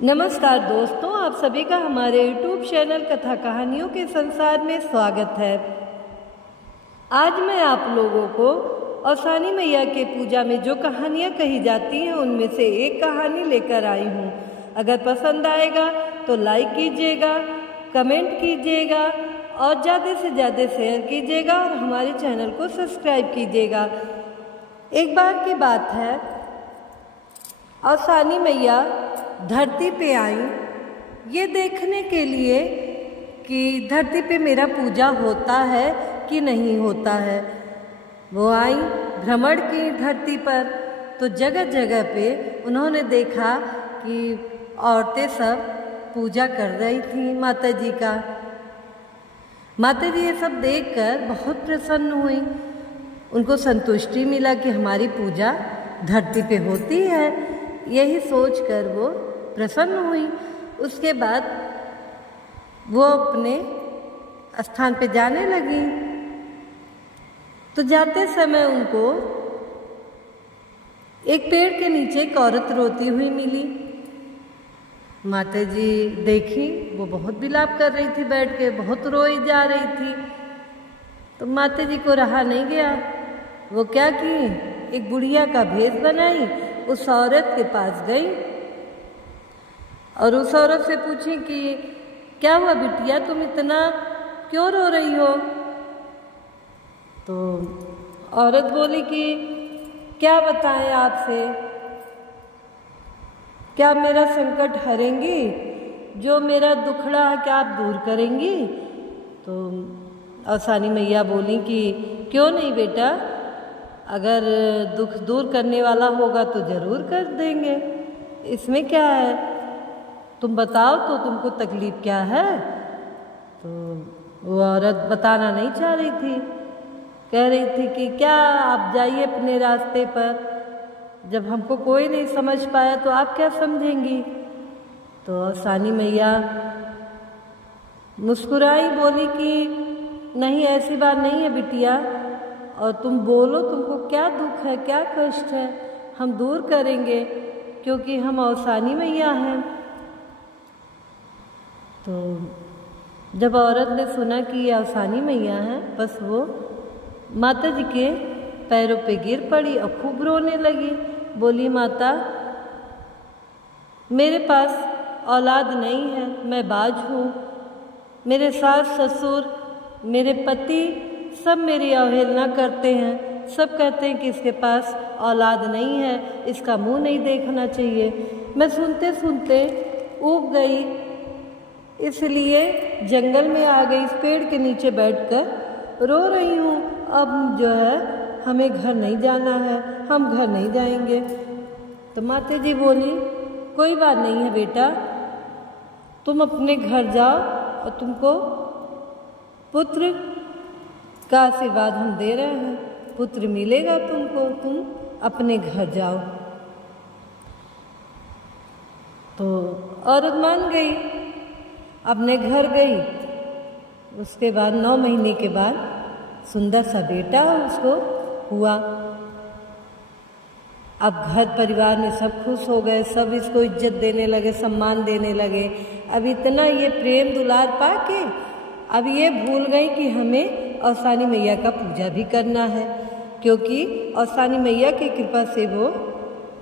नमस्कार दोस्तों, आप सभी का हमारे YouTube चैनल कथा कहानियों के संसार में स्वागत है। आज मैं आप लोगों को औसानी मैया के पूजा में जो कहानियाँ कही जाती हैं उनमें से एक कहानी लेकर आई हूँ। अगर पसंद आएगा तो लाइक कीजिएगा, कमेंट कीजिएगा और ज़्यादा से ज़्यादा शेयर कीजिएगा और हमारे चैनल को सब्सक्राइब कीजिएगा। एक बार की बात है, औसानी मैया धरती पे आई ये देखने के लिए कि धरती पे मेरा पूजा होता है कि नहीं होता है। वो आई, भ्रमण की धरती पर, तो जगह जगह पे उन्होंने देखा कि औरतें सब पूजा कर रही थी माता जी का। माता जी ये सब देखकर बहुत प्रसन्न हुई। उनको संतुष्टि मिला कि हमारी पूजा धरती पे होती है। यही सोचकर वो प्रसन्न हुई। उसके बाद वो अपने स्थान पे जाने लगी। तो जाते समय उनको एक पेड़ के नीचे एक औरत रोती हुई मिली। माता जी देखी, वो बहुत विलाप कर रही थी, बैठ के बहुत रोई जा रही थी। तो माता जी को रहा नहीं गया। वो क्या की, एक बुढ़िया का भेष बनाई, उस औरत के पास गई और उस औरत से पूछी कि क्या हुआ बिटिया, तुम इतना क्यों रो रही हो। तो औरत बोली कि क्या बताएं आपसे, क्या मेरा संकट हरेंगी, जो मेरा दुखड़ा है क्या आप दूर करेंगी। तो औसानी मैया बोली कि क्यों नहीं बेटा, अगर दुख दूर करने वाला होगा तो ज़रूर कर देंगे, इसमें क्या है, तुम बताओ तो तुमको तकलीफ़ क्या है। तो वो औरत बताना नहीं चाह रही थी, कह रही थी कि क्या आप जाइए अपने रास्ते पर, जब हमको कोई नहीं समझ पाया तो आप क्या समझेंगी। तो औसानी मैया मुस्कुराई, बोली कि नहीं ऐसी बात नहीं है बिटिया, और तुम बोलो तुमको क्या दुख है, क्या कष्ट है, हम दूर करेंगे क्योंकि हम औसानी मैया हैं। तो जब औरत ने सुना कि ये औसानी मैया हैं, बस वो माता जी के पैरों पे गिर पड़ी और खूब रोने लगी। बोली माता, मेरे पास औलाद नहीं है, मैं बाज हूँ, मेरे सास ससुर मेरे पति सब मेरी अवहेलना करते हैं, सब कहते हैं कि इसके पास औलाद नहीं है, इसका मुंह नहीं देखना चाहिए। मैं सुनते सुनते ऊब गई, इसलिए जंगल में आ गई, इस पेड़ के नीचे बैठकर रो रही हूँ। अब जो है हमें घर नहीं जाना है, हम घर नहीं जाएंगे। तो माता जी बोली कोई बात नहीं है बेटा, तुम अपने घर जाओ और तुमको पुत्र का आशीर्वाद हम दे रहे हैं, पुत्र मिलेगा तुमको, तुम अपने घर जाओ। तो औरत मान गई, अपने घर गई। उसके बाद 9 महीने के बाद सुंदर सा बेटा उसको हुआ। अब घर परिवार में सब खुश हो गए, सब इसको इज्जत देने लगे, सम्मान देने लगे। अब इतना ये प्रेम दुलार पाके अब ये भूल गई कि हमें औसानी मैया का पूजा भी करना है, क्योंकि औसानी मैया की कृपा से वो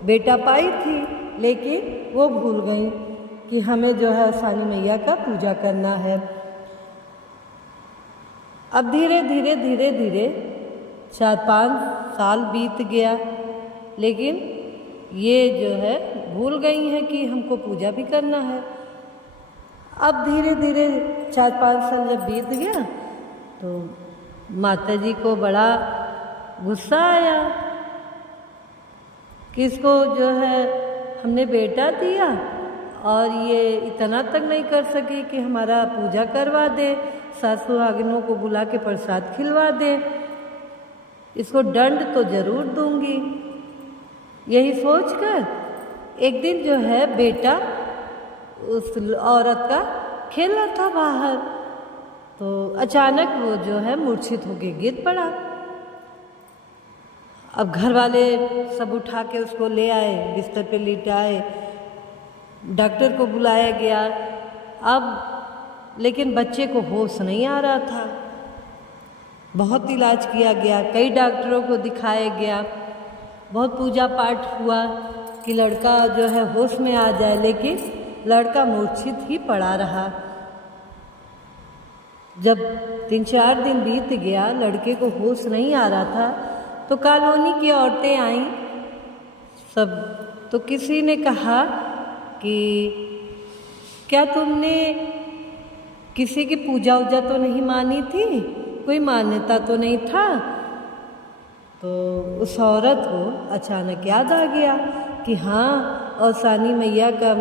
बेटा पाई थी, लेकिन वो भूल गई कि हमें जो है औसानी मैया का पूजा करना है। अब धीरे धीरे धीरे धीरे 4-5 साल बीत गया, लेकिन ये जो है भूल गई हैं कि हमको पूजा भी करना है। अब धीरे धीरे 4-5 साल जब बीत गया तो माता जी को बड़ा गुस्सा आया कि इसको जो है हमने बेटा दिया और ये इतना तक नहीं कर सकी कि हमारा पूजा करवा दे, सास सुहागिनों को बुला के प्रसाद खिलवा दे, इसको दंड तो ज़रूर दूंगी। यही सोचकर एक दिन जो है बेटा उस औरत का खेला था बाहर, तो अचानक वो जो है मूर्छित होकर गिर पड़ा। अब घर वाले सब उठा के उसको ले आए, बिस्तर पे लिटाए डॉक्टर को बुलाया गया। अब लेकिन बच्चे को होश नहीं आ रहा था। बहुत इलाज किया गया, कई डॉक्टरों को दिखाया गया, बहुत पूजा पाठ हुआ कि लड़का जो है होश में आ जाए, लेकिन लड़का मूर्छित ही पड़ा रहा। जब 3-4 दिन बीत गया, लड़के को होश नहीं आ रहा था, तो कॉलोनी की औरतें आईं सब। तो किसी ने कहा कि क्या तुमने किसी की पूजा वूजा तो नहीं मानी थी, कोई मान्यता तो नहीं था? तो उस औरत को अचानक याद आ गया कि हाँ, औसानी मैया का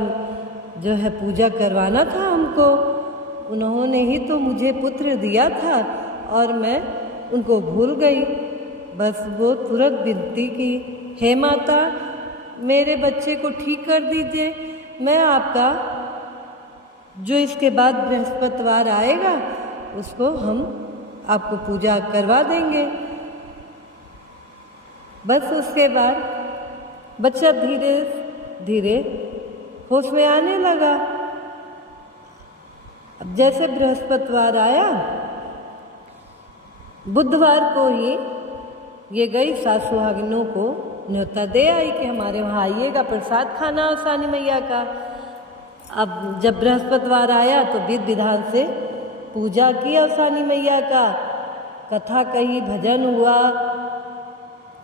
जो है पूजा करवाना था हमको। उन्होंने ही तो मुझे पुत्र दिया था और मैं उनको भूल गई। बस वो तुरंत विनती की, हे माता, मेरे बच्चे को ठीक कर दीजिए। मैं आपका जो इसके बाद बृहस्पतिवार आएगा उसको हम आपको पूजा करवा देंगे। बस उसके बाद बच्चा धीरे धीरे होश में आने लगा। अब जैसे बृहस्पतिवार आया, बुधवार को ही ये गई सासुहागिनों को न्योता दे आई कि हमारे वहाँ आइएगा, प्रसाद खाना औसानी मैया का। अब जब बृहस्पतिवार आया तो विधि विधान से पूजा की औसानी मैया का, कथा कही, भजन हुआ,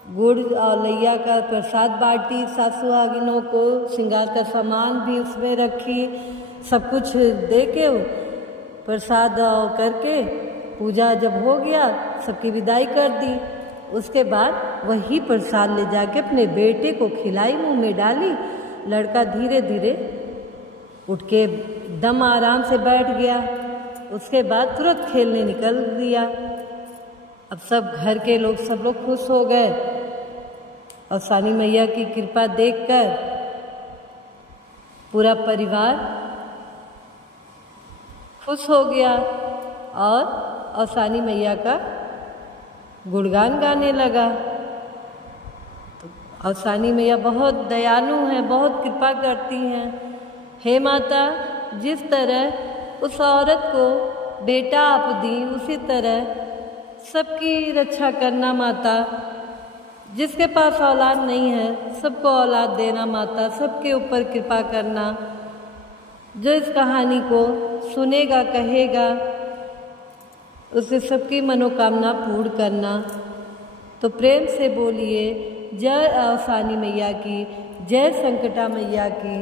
गुड़ और लैया का प्रसाद बांटी सासुहागिनों को, श्रृंगार का सामान भी उसमें रखी, सब कुछ दे के प्रसाद करके पूजा जब हो गया, सबकी विदाई कर दी। उसके बाद वही प्रसाद ले जाके अपने बेटे को खिलाई, मुंह में डाली। लड़का धीरे धीरे उठ के दम आराम से बैठ गया। उसके बाद तुरंत खेलने निकल दिया। अब सब घर के लोग सब लोग खुश हो गए और सानी मैया की कृपा देखकर पूरा परिवार खुश हो गया और सानी मैया का गुणगान गाने लगा। तो औसानी मैया बहुत दयालु हैं, बहुत कृपा करती हैं। हे माता, जिस तरह उस औरत को बेटा आप दी, उसी तरह सबकी रक्षा करना माता। जिसके पास औलाद नहीं है सबको औलाद देना माता, सबके ऊपर कृपा करना। जो इस कहानी को सुनेगा, कहेगा, उसे सबकी मनोकामना पूर्ण करना। तो प्रेम से बोलिए, जय औसानी मैया की, जय संकटा मैया की।